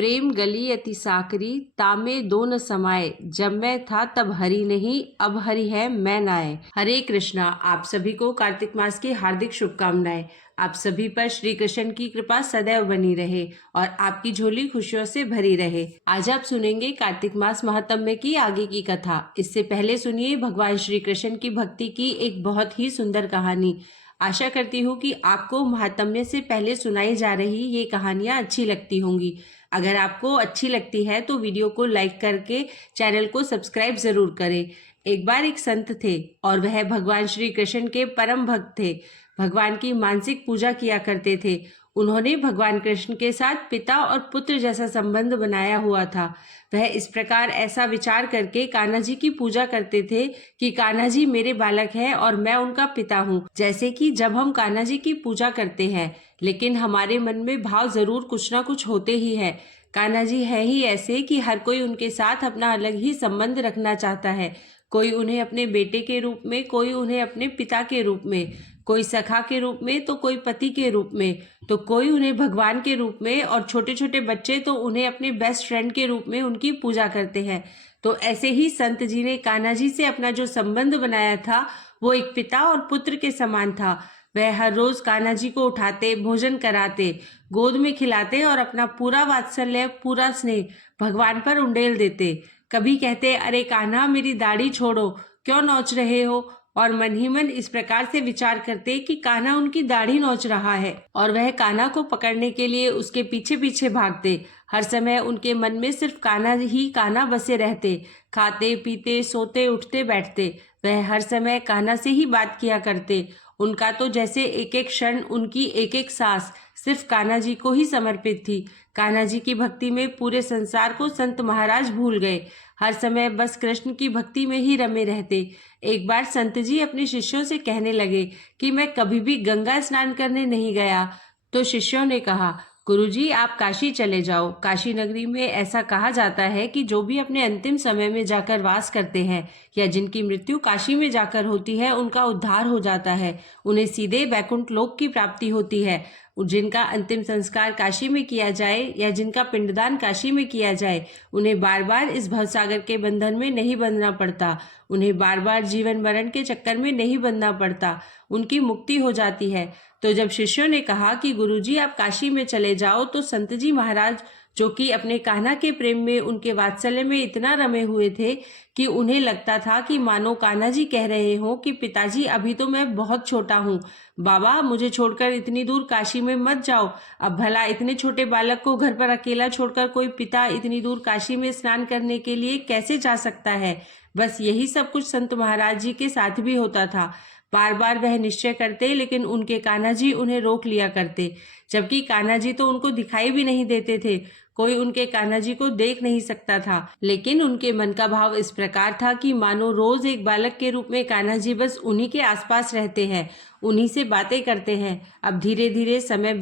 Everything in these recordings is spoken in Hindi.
प्रेम गली अति साकरी तामे दो न समाये, जब मैं था तब हरि नहीं, अब हरि है मैं नाए। हरे कृष्णा। आप सभी को कार्तिक मास की हार्दिक शुभकामनाएं। आप सभी पर श्री कृष्ण की कृपा सदैव बनी रहे और आपकी झोली खुशियों से भरी रहे। आज आप सुनेंगे कार्तिक मास महात्म्य की आगे की कथा। इससे पहले सुनिए भगवान श्री कृष्ण की भक्ति की एक बहुत ही सुंदर कहानी। आशा करती हूँ कि आपको महात्म्य से पहले सुनाई जा रही ये कहानियाँ अच्छी लगती होंगी। अगर आपको अच्छी लगती है तो वीडियो को लाइक करके चैनल को सब्सक्राइब जरूर करें। एक बार एक संत थे और वह भगवान श्री कृष्ण के परम भक्त थे। भगवान की मानसिक पूजा किया करते थे। उन्होंने भगवान कृष्ण के साथ पिता और पुत्र जैसा संबंध बनाया हुआ था। वह इस प्रकार ऐसा विचार करके कान्हा जी की पूजा करते थे कि कान्हा जी मेरे बालक हैं और मैं उनका पिता हूँ। जैसे कि जब हम कान्हा जी की पूजा करते हैं लेकिन हमारे मन में भाव जरूर कुछ ना कुछ होते ही है। कान्हा जी है ही ऐसे कि हर कोई उनके साथ अपना अलग ही संबंध रखना चाहता है। कोई उन्हें अपने बेटे के रूप में, कोई उन्हें अपने पिता के रूप में, कोई सखा के रूप में तो कोई पति के रूप में, तो कोई उन्हें भगवान के रूप में, और छोटे छोटे बच्चे तो उन्हें अपने बेस्ट फ्रेंड के रूप में उनकी पूजा करते हैं। तो ऐसे ही संत जी ने कान्हा जी से अपना जो संबंध बनाया था वो एक पिता और पुत्र के समान था। वह हर रोज कान्हा जी को उठाते, भोजन कराते, गोद में खिलाते और अपना पूरा वात्सल्य, पूरा स्नेह भगवान पर उंडेल देते। कभी कहते, अरे कान्हा मेरी दाढ़ी छोड़ो, क्यों नोच रहे हो, और मन ही मन इस प्रकार से विचार करते कि कान्हा उनकी दाढ़ी नोच रहा है और वह कान्हा को पकड़ने के लिए उसके पीछे पीछे भागते। हर समय उनके मन में सिर्फ कान्हा ही कान्हा बसे रहते। खाते पीते, सोते उठते बैठते वह हर समय कान्हा से ही बात किया करते। उनका तो जैसे एक एक क्षण, उनकी एक एक सांस सिर्फ कान्हा जी को ही समर्पित थी। कान्हा जी की भक्ति में पूरे संसार को संत महाराज भूल गए। हर समय बस कृष्ण की भक्ति में ही रमे रहते। एक बार संत जी अपने शिष्यों से कहने लगे कि मैं कभी भी गंगा स्नान करने नहीं गया। तो शिष्यों ने कहा, गुरुजी आप काशी चले जाओ। काशी नगरी में ऐसा कहा जाता है कि जो भी अपने अंतिम समय में जाकर वास करते हैं या जिनकी मृत्यु काशी में जाकर होती है उनका उद्धार हो जाता है, उन्हें सीधे वैकुंठ लोक की प्राप्ति होती है। जिनका अंतिम संस्कार काशी में किया जाए या जिनका पिंडदान काशी में किया जाए, उन्हें बार बार इस भवसागर के बंधन में नहीं बंधना पड़ता, उन्हें बार बार जीवन मरण के चक्कर में नहीं बंधना पड़ता, उनकी मुक्ति हो जाती है। तो जब शिष्यों ने कहा कि गुरुजी आप काशी में चले जाओ, तो संत जी महाराज जो कि अपने कान्हा के प्रेम में, उनके वात्सल्य में इतना रमे हुए थे कि उन्हें लगता था कि मानो कान्हा जी कह रहे हो कि पिताजी अभी तो मैं बहुत छोटा हूँ, बाबा मुझे छोड़कर इतनी दूर काशी में मत जाओ। अब भला इतने छोटे बालक को घर पर अकेला छोड़कर कोई पिता इतनी दूर काशी में स्नान करने के लिए कैसे जा सकता है। बस यही सब कुछ संत महाराज जी के साथ भी होता था। बार बार वह निश्चय करते लेकिन उनके कान्हा जी उन्हें रोक लिया करते, जबकि कान्हा जी तो उनको दिखाई भी नहीं देते थे। कोई उनके कान्हा जी को देख नहीं सकता था, लेकिन उनके मन का भाव इस प्रकार था कि मानो रोज एक बालक के रूप में कान्हा जी बस उन्हीं के आसपास रहते हैं, उन्हीं से बातें करते हैं। अब धीरे धीरे समय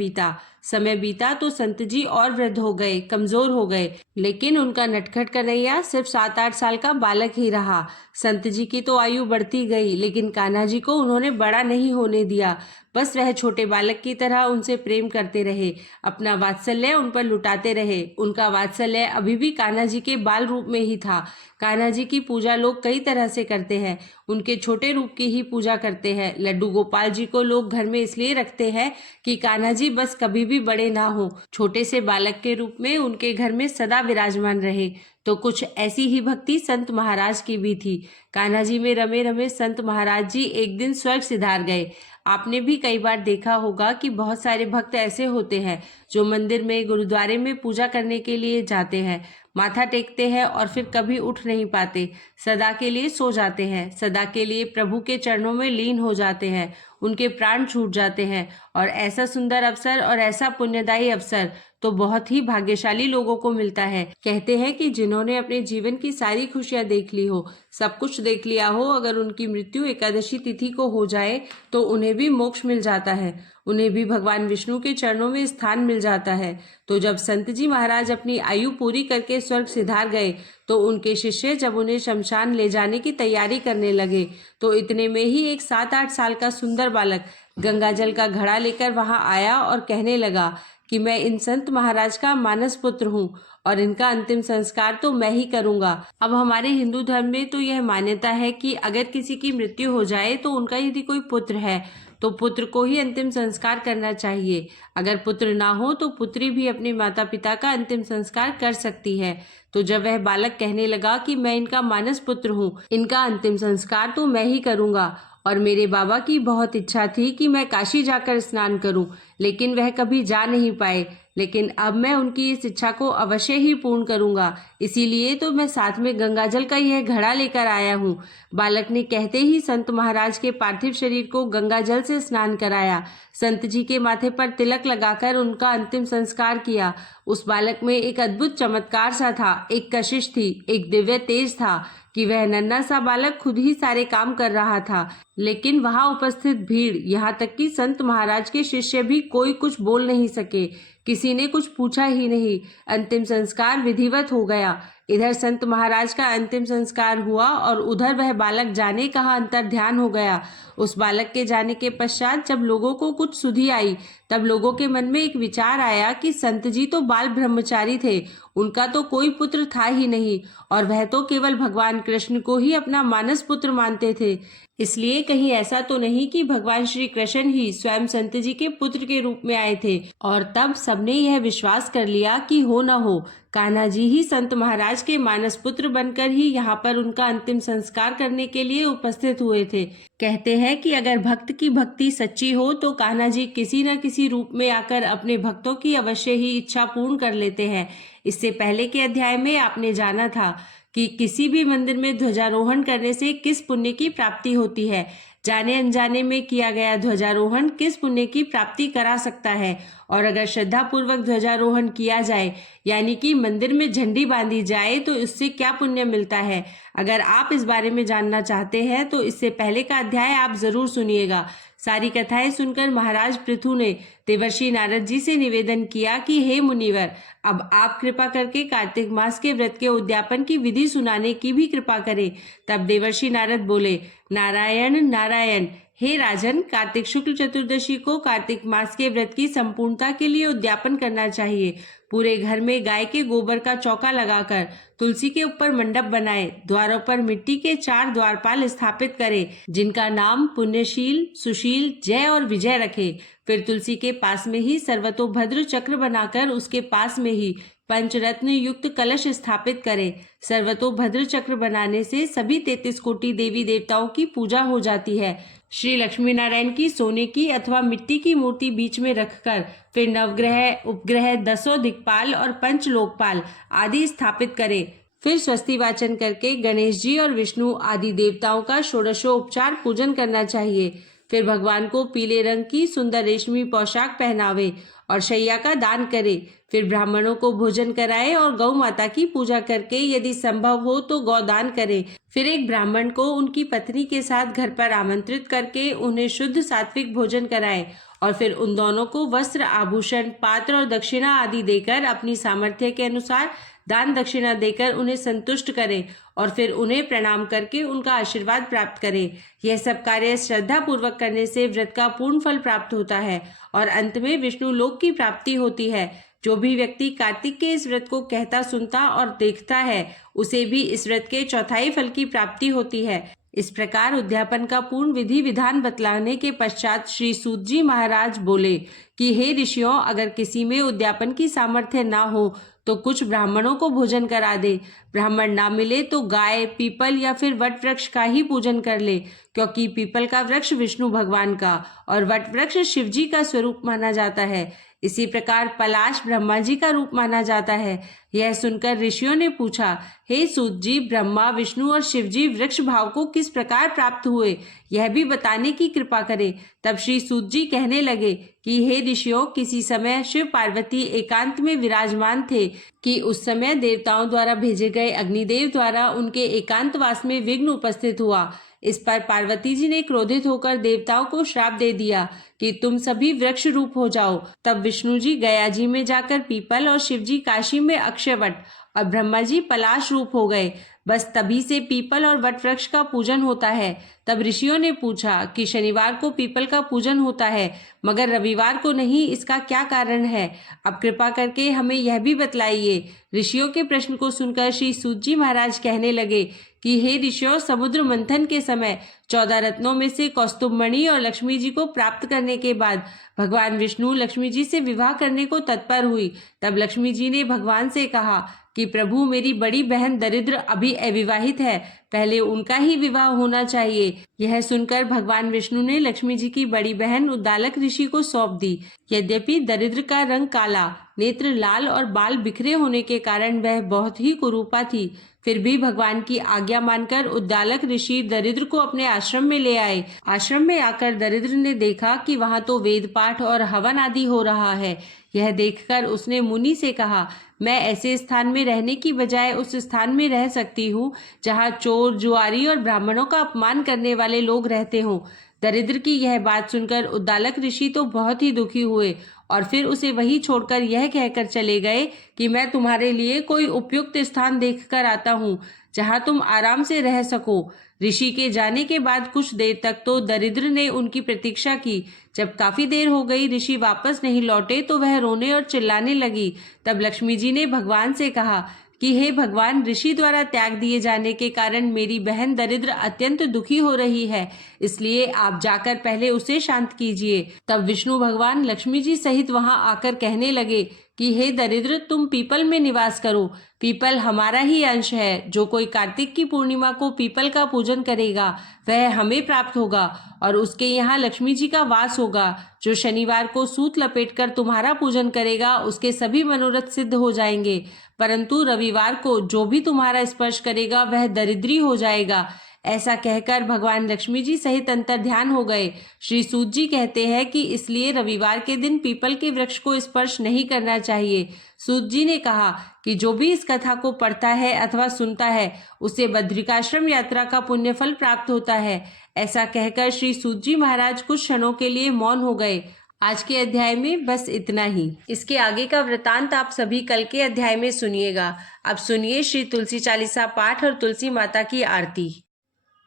बीता तो संत जी और वृद्ध हो गए, कमजोर हो गए, लेकिन उनका नटखट कन्हैया सिर्फ 7-8 साल का बालक ही रहा। संत जी की तो आयु बढ़ती गई लेकिन कान्हा जी को उन्होंने बड़ा नहीं होने दिया। बस वह छोटे बालक की तरह उनसे प्रेम करते रहे, अपना वात्सल्य उन पर लुटाते रहे। उनका वात्सल्य अभी भी कान्हा जी के बाल रूप में ही था। कान्हा जी की पूजा लोग कई तरह से करते हैं, उनके छोटे रूप की ही पूजा करते हैं। लड्डू गोपाल जी को लोग घर में इसलिए रखते हैं कि कान्हा जी बस कभी भी बड़े ना हो, छोटे से बालक के रूप में उनके घर में सदा विराजमान रहे। तो कुछ ऐसी ही भक्ति संत महाराज की भी थी। कान्हा जी में रमे रमे संत महाराज जी एक दिन स्वर्ग सिधार गए। आपने भी कई बार देखा होगा कि बहुत सारे भक्त ऐसे होते हैं जो मंदिर में, गुरुद्वारे में पूजा करने के लिए जाते हैं, माथा टेकते हैं और फिर कभी उठ नहीं पाते, सदा के लिए सो जाते हैं, सदा के लिए प्रभु के चरणों में लीन हो जाते हैं, उनके प्राण छूट जाते हैं। और ऐसा सुंदर अवसर और ऐसा पुण्यदायी अवसर तो बहुत ही भाग्यशाली लोगों को मिलता है। कहते हैं कि जिन्होंने अपने जीवन की सारी खुशियां देख ली हो, सब कुछ देख लिया हो, अगर उनकी मृत्यु एकादशी तिथि को हो जाए तो उन्हें भी मोक्ष मिल जाता है, उन्हें भी भगवान विष्णु के चरणों में स्थान मिल जाता है। तो जब संत जी महाराज अपनी आयु पूरी करके स्वर्ग सिधार गए तो उनके शिष्य जब उन्हें शमशान ले जाने की तैयारी करने लगे तो इतने में ही एक 7-8 साल का सुंदर बालक गंगा जल का घड़ा लेकर वहां आया और कहने लगा कि मैं इन संत महाराज का मानस पुत्र हूँ और इनका अंतिम संस्कार तो मैं ही करूंगा। अब हमारे हिंदू धर्म में तो यह मान्यता है कि अगर किसी की मृत्यु हो जाए तो उनका यदि कोई पुत्र है तो पुत्र को ही अंतिम संस्कार करना चाहिए। अगर पुत्र ना हो तो पुत्री भी अपने माता पिता का अंतिम संस्कार कर सकती है। तो जब वह बालक कहने लगा कि मैं इनका मानस पुत्र हूँ, इनका अंतिम संस्कार तो मैं ही करूंगा और मेरे बाबा की बहुत इच्छा थी कि मैं काशी जाकर स्नान करूं, लेकिन वह कभी जा नहीं पाए, लेकिन अब मैं उनकी इस इच्छा को अवश्य ही पूर्ण करूंगा, इसीलिए तो मैं साथ में गंगाजल का यह घड़ा लेकर आया हूँ। बालक ने कहते ही संत महाराज के पार्थिव शरीर को गंगाजल से स्नान कराया, संत जी के माथे पर तिलक लगाकर उनका अंतिम संस्कार किया। उस बालक में एक अद्भुत चमत्कार सा था, एक कशिश थी, एक दिव्य तेज था कि वह नन्हा सा बालक खुद ही सारे काम कर रहा था, लेकिन वहां उपस्थित भीड़, यहाँ तक कि संत महाराज के शिष्य भी कोई कुछ बोल नहीं सके, किसी ने कुछ पूछा ही नहीं। अंतिम संस्कार विधिवत हो गया। इधर संत महाराज का अंतिम संस्कार हुआ और उधर वह बालक जाने कहाँ अंतर ध्यान हो गया। उस बालक के जाने के पश्चात जब लोगों को कुछ सुधि आई, तब लोगों के मन में एक विचार आया कि संत जी तो बाल ब्रह्मचारी थे, उनका तो कोई पुत्र था ही नहीं और वह तो केवल भगवान कृष्ण को ही अपना मानस पुत्र मानते थे। इसलिए कहीं ऐसा तो नहीं कि भगवान श्री कृष्ण ही स्वयं संत जी के पुत्र के रूप में आए थे। और तब सबने यह विश्वास कर लिया कि हो न हो कान्हा जी ही संत महाराज के मानस पुत्र बनकर ही यहाँ पर उनका अंतिम संस्कार करने के लिए उपस्थित हुए थे। कहते हैं कि अगर भक्त की भक्ति सच्ची हो तो कान्हा जी किसी न किसी रूप में आकर अपने भक्तों की अवश्य ही इच्छा पूर्ण कर लेते हैं। इससे पहले के अध्याय में आपने जाना था कि किसी भी मंदिर में ध्वजारोहण करने से किस पुण्य की प्राप्ति होती है। जाने अनजाने में किया गया ध्वजारोहण किस पुण्य की प्राप्ति करा सकता है, और अगर श्रद्धा पूर्वक ध्वजारोहण किया जाए यानी कि मंदिर में झंडी बांधी जाए तो इससे क्या पुण्य मिलता है। अगर आप इस बारे में जानना चाहते हैं तो इससे पहले का अध्याय आप जरूर सुनिएगा। सारी कथाएं सुनकर महाराज पृथु ने देवर्षि नारद जी से निवेदन किया कि हे मुनिवर, अब आप कृपा करके कार्तिक मास के व्रत के उद्यापन की विधि सुनाने की भी कृपा करें। तब देवर्षि नारद बोले, नारायण नारायण, हे राजन, कार्तिक शुक्ल चतुर्दशी को कार्तिक मास के व्रत की संपूर्णता के लिए उद्यापन करना चाहिए। पूरे घर में गाय के गोबर का चौका लगाकर तुलसी के ऊपर मंडप बनाए, द्वारों पर मिट्टी के 4 द्वारपाल स्थापित करें, जिनका नाम पुण्यशील, सुशील, जय और विजय रखे। फिर तुलसी के पास में ही सर्वतोभद्र चक्र बनाकर उसके पास में ही पंचरत्न युक्त कलश स्थापित करें। सर्वतोभद्र चक्र बनाने से सभी 33 कोटि देवी देवताओं की पूजा हो जाती है। श्री लक्ष्मी नारायण की सोने की अथवा मिट्टी की मूर्ति बीच में रखकर फिर नवग्रह, उपग्रह, 10 दिक्पाल और पंच लोकपाल आदि स्थापित करें। फिर स्वस्ति वाचन करके गणेश जी और विष्णु आदि देवताओं का षोडशोपचार पूजन करना चाहिए। फिर भगवान को पीले रंग की सुंदर रेशमी पोशाक पहनावे और शैया का दान करे। फिर ब्राह्मणों को भोजन कराए और गौ माता की पूजा करके यदि संभव हो तो गौदान करे। फिर एक ब्राह्मण को उनकी पत्नी के साथ घर पर आमंत्रित करके उन्हें शुद्ध सात्विक भोजन कराए और फिर उन दोनों को वस्त्र, आभूषण, पात्र और दक्षिणा आदि देकर अपनी सामर्थ्य के अनुसार दान दक्षिणा देकर उन्हें संतुष्ट करें और फिर उन्हें प्रणाम करके उनका आशीर्वाद प्राप्त करें। यह सब कार्य श्रद्धा पूर्वक करने से व्रत का पूर्ण फल प्राप्त होता है और अंत में विष्णु लोक की प्राप्ति होती है। जो भी व्यक्ति कार्तिक के इस व्रत को कहता, सुनता और देखता है, उसे भी इस व्रत के चौथाई फल की प्राप्ति होती है। इस प्रकार उद्यापन का पूर्ण विधि विधान बतलाने के पश्चात श्री सूत जी महाराज बोले कि हे ऋषियों, अगर किसी में उद्यापन की सामर्थ्य ना हो तो कुछ ब्राह्मणों को भोजन करा दे। ब्राह्मण ना मिले तो गाय, पीपल या फिर वट वृक्ष का ही पूजन कर ले, क्योंकि पीपल का वृक्ष विष्णु भगवान का और वट वृक्ष शिव जी का स्वरूप माना जाता है। इसी प्रकार पलाश ब्रह्मा जी का रूप माना जाता है। यह सुनकर ऋषियों ने पूछा, हे सूत जी, ब्रह्मा, विष्णु और शिव जी वृक्ष भाव को किस प्रकार प्राप्त हुए, यह भी बताने की कृपा करें। तब श्री सूत जी कहने लगे कि हे ऋषियों, किसी समय शिव पार्वती एकांत में विराजमान थे कि उस समय देवताओं द्वारा भेजे गए अग्निदेव द्वारा उनके एकांतवास में विघ्न उपस्थित हुआ। इस पर पार्वती जी ने क्रोधित होकर देवताओं को श्राप दे दिया कि तुम सभी वृक्ष रूप हो जाओ। तब विष्णु जी गया जी में जाकर पीपल और शिव जी काशी में अक्षयवट और ब्रह्मा जी पलाश रूप हो गए। बस तभी से पीपल और वट वृक्ष का पूजन होता है। तब ऋषियों ने पूछा कि शनिवार को पीपल का पूजन होता है मगर रविवार को नहीं, इसका क्या कारण है? अब कृपा करके हमें यह भी बतलाइए। ऋषियों के प्रश्न को सुनकर श्री सूत जी महाराज कहने लगे कि हे ऋषियों, समुद्र मंथन के समय 14 रत्नों में से कौस्तुभमणि और लक्ष्मी जी को प्राप्त करने के बाद भगवान विष्णु लक्ष्मी जी से विवाह करने को तत्पर हुई। तब लक्ष्मी जी ने भगवान से कहा कि प्रभु, मेरी बड़ी बहन दरिद्र अभी अविवाहित है, पहले उनका ही विवाह होना चाहिए। यह सुनकर भगवान विष्णु ने लक्ष्मी जी की बड़ी बहन उद्दालक ऋषि को सौंप दी। यद्यपि दरिद्र का रंग काला, नेत्र लाल और बाल बिखरे होने के कारण वह बहुत ही कुरूपा थी, फिर भी भगवान की आज्ञा मानकर उद्दालक ऋषि दरिद्र को अपने आश्रम में ले आए। आश्रम में आकर दरिद्र ने देखा कि वहां तो वेद पाठ और हवन आदि हो रहा है। यह देखकर उसने मुनि से कहा, मैं ऐसे स्थान में रहने की बजाय उस स्थान में रह सकती हूँ जहाँ चोर, जुआरी और ब्राह्मणों का अपमान करने वाले लोग रहते हों। दरिद्र की यह बात सुनकर उद्दालक ऋषि तो बहुत ही दुखी हुए और फिर उसे वही छोड़कर यह कहकर चले गए कि मैं तुम्हारे लिए कोई उपयुक्त स्थान देखकर आता हूँ जहाँ तुम आराम से रह सको। ऋषि के जाने के बाद कुछ देर तक तो दरिद्र ने उनकी प्रतीक्षा की। जब काफी देर हो गई, ऋषि वापस नहीं लौटे तो वह रोने और चिल्लाने लगी। तब लक्ष्मी जी ने भगवान से कहा कि हे भगवान, ऋषि द्वारा त्याग दिए जाने के कारण मेरी बहन दरिद्र अत्यंत दुखी हो रही है, इसलिए आप जाकर पहले उसे शांत कीजिए। तब विष्णु भगवान लक्ष्मी जी सहित वहां आकर कहने लगे कि हे दरिद्र, तुम पीपल में निवास करो। पीपल हमारा ही अंश है। जो कोई कार्तिक की पूर्णिमा को पीपल का पूजन करेगा वह हमें प्राप्त होगा और उसके यहाँ लक्ष्मी जी का वास होगा। जो शनिवार को सूत लपेटकर तुम्हारा पूजन करेगा उसके सभी मनोरथ सिद्ध हो जाएंगे, परंतु रविवार को जो भी तुम्हारा स्पर्श करेगा वह दरिद्री हो जाएगा। ऐसा कहकर भगवान लक्ष्मी जी सहित अंतर ध्यान हो गए। श्री सूत जी कहते हैं कि इसलिए रविवार के दिन पीपल के वृक्ष को स्पर्श नहीं करना चाहिए। सूत जी ने कहा कि जो भी इस कथा को पढ़ता है अथवा सुनता है उसे बद्रिकाश्रम यात्रा का पुण्य फल प्राप्त होता है। ऐसा कहकर श्री सूत जी महाराज कुछ क्षणों के लिए मौन हो गए। आज के अध्याय में बस इतना ही। इसके आगे का वृतांत आप सभी कल के अध्याय में सुनिएगा। अब सुनिए श्री तुलसी चालीसा पाठ और तुलसी माता की आरती।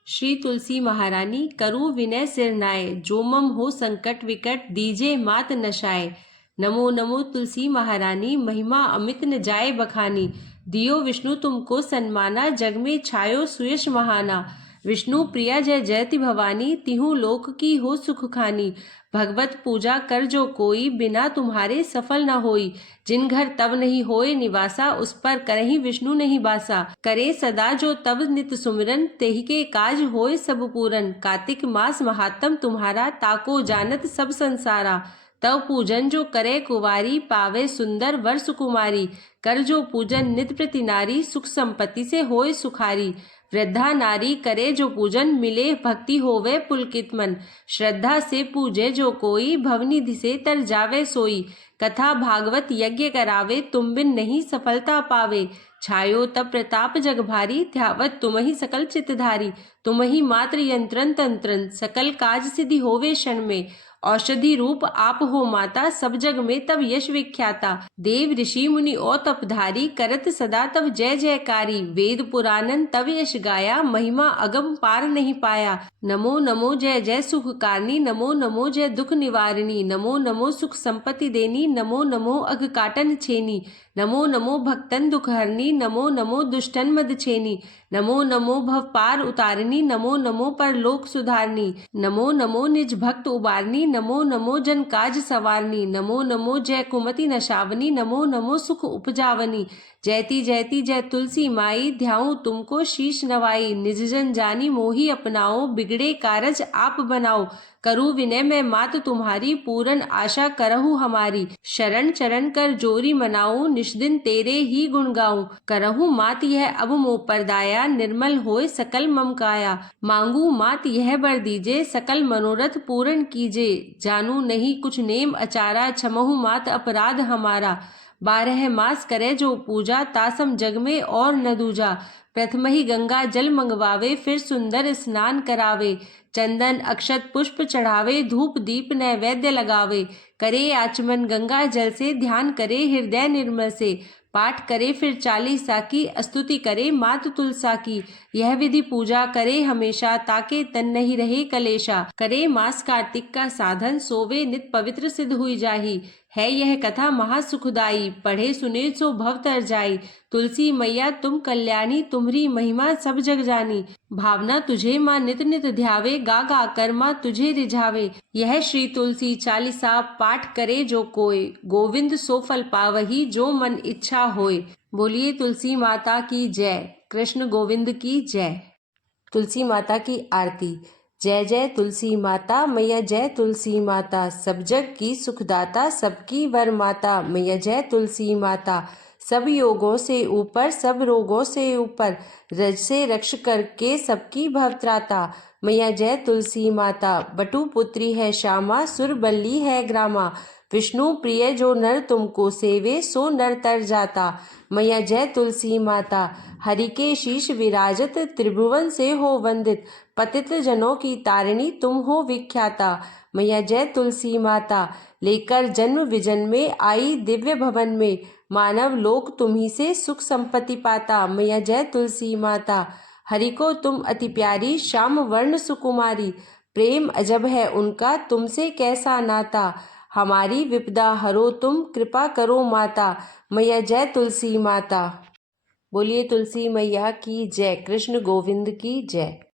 श्री तुलसी महारानी करु विनय सिर नाय, जो मम हो संकट विकट दीजे मात नशाए। नमो नमो तुलसी महारानी, महिमा अमित न जाए बखानी। दियो विष्णु तुमको सन्माना, जग में छायो सुयश महाना। विष्णु प्रिया जय जयति भवानी, तिहु लोक की हो सुख खानी। भगवत पूजा कर जो कोई, बिना तुम्हारे सफल न होई। जिन घर तब नहीं होए निवासा, उस पर करही विष्णु नहीं बासा। करे सदा जो तब नित सुमिरन, तेहि के काज होए सब पूरन। कार्तिक मास महात्म तुम्हारा, ताको जानत सब संसारा। तव पूजन जो करे कुवारी, पावे सुंदर वर सुकुमारी। कर जो पूजन नित प्रति नारी, सुख संपत्ति से होए सुखारी। वृद्धा नारी करे जो पूजन, मिले भक्ति होवे पुलकित मन। श्रद्धा से पूजे जो कोई, भवनिधि से तर जावे सोई। कथा भागवत यज्ञ करावे, तुम बिन नहीं सफलता पावे। छायो तब प्रताप जग भारी, ध्यावत तुम ही सकल चित्तधारी। तुम ही मात्र यंत्रन तंत्रन, सकल काज सिद्धि होवे क्षण में। औषधि रूप आप हो माता, सब जग में तब यश विख्याता। देव ऋषि मुनि और तपधारी, करत सदा तब जय जयकारी। वेद पुराणन तब यश गाया, महिमा अगम पार नहीं पाया। नमो नमो जय जय सुख कारणी, नमो नमो जय दुख निवारिणी। नमो नमो सुख संपत्ति देनी, नमो नमो अघ काटन छेनी। नमो नमो भक्तन दुख हरनी, नमो नमो दुष्टन मद छेनी। नमो नमो भव पार उतारनी, नमो नमो परलोक सुधारनी। नमो नमो निज भक्त उबारनी, नमो नमो जन काज सवारनी। नमो नमो जय कुमति नशावनी, नमो नमो सुख उपजावनी। जयति जयति जय तुलसी माई, ध्याऊं तुमको शीश नवाई। निज जन जानी मोही अपनाओ, बिगड़े कारज आप बनाओ। करु विनय में मात तुम्हारी, पूरन आशा करहु हमारी। शरण चरण कर जोरी मनाऊं, निष्दिन तेरे ही गुण गाऊं। करहु मात यह अब मोह पर दाया, निर्मल होए सकल मम काया। मांगू मात यह बर दीजे, सकल मनोरथ पूर्ण कीजे। जानू नहीं कुछ नेम अचारा, क्षमहु मात अपराध हमारा। 12 मास करे जो पूजा, तासम जग में और न दूजा। प्रथम ही गंगा जल मंगवावे, फिर सुंदर स्नान करावे। चंदन अक्षत पुष्प चढ़ावे, धूप दीप नैवेद्य लगावे। करे आचमन गंगा जल से, ध्यान करे हृदय निर्मल से। पाठ करे फिर 40 की, स्तुति करे मात तुलसा की। यह विधि पूजा करे हमेशा, ताके तन नहीं रहे कलेशा। करे मास कार्तिक का साधन, सोवे नित पवित्र सिद्ध हुई जाही। है यह कथा महासुखदाई, पढ़े सुने सो भव तर जाई। तुलसी मैया तुम कल्याणी, तुम्हरी महिमा सब जग जानी। भावना तुझे माँ नित नित ध्यावे, गा गा कर माँ तुझे रिझावे। यह श्री तुलसी चालीसा पाठ करे जो कोय, गोविंद सो फल पावही जो मन इच्छा होय। बोलिए तुलसी माता की जय, कृष्ण गोविंद की जय। तुलसी माता की आरती। जय जय तुलसी माता मैया, जय तुलसी माता, सब जग की सुखदाता, सबकी वर माता मैया। जय तुलसी माता, सब योगों से ऊपर, सब रोगों से ऊपर, रज से रक्ष करके सबकी भवत्राता मैया। जय तुलसी माता, बटु पुत्री है श्यामा, सुर बल्ली है ग्रामा। विष्णु प्रिय जो नर तुमको सेवे, सो नर तर जाता मैया। जय तुलसी माता, हरि के शीश विराजत, त्रिभुवन से हो वंदित, पतित जनों की तारिणी तुम हो विख्याता मैया। जय तुलसी माता, लेकर जन्म विजन में आई दिव्य भवन में, मानव लोक तुम्ही से सुख संपत्ति पाता मैया। जय तुलसी माता, हरि को तुम अति प्यारी, श्याम वर्ण सुकुमारी, प्रेम अजब है उनका तुमसे कैसा नाता। हमारी विपदा हरो तुम, कृपा करो माता मैया। जय तुलसी माता। बोलिए तुलसी मैया की जय, कृष्ण गोविंद की जय।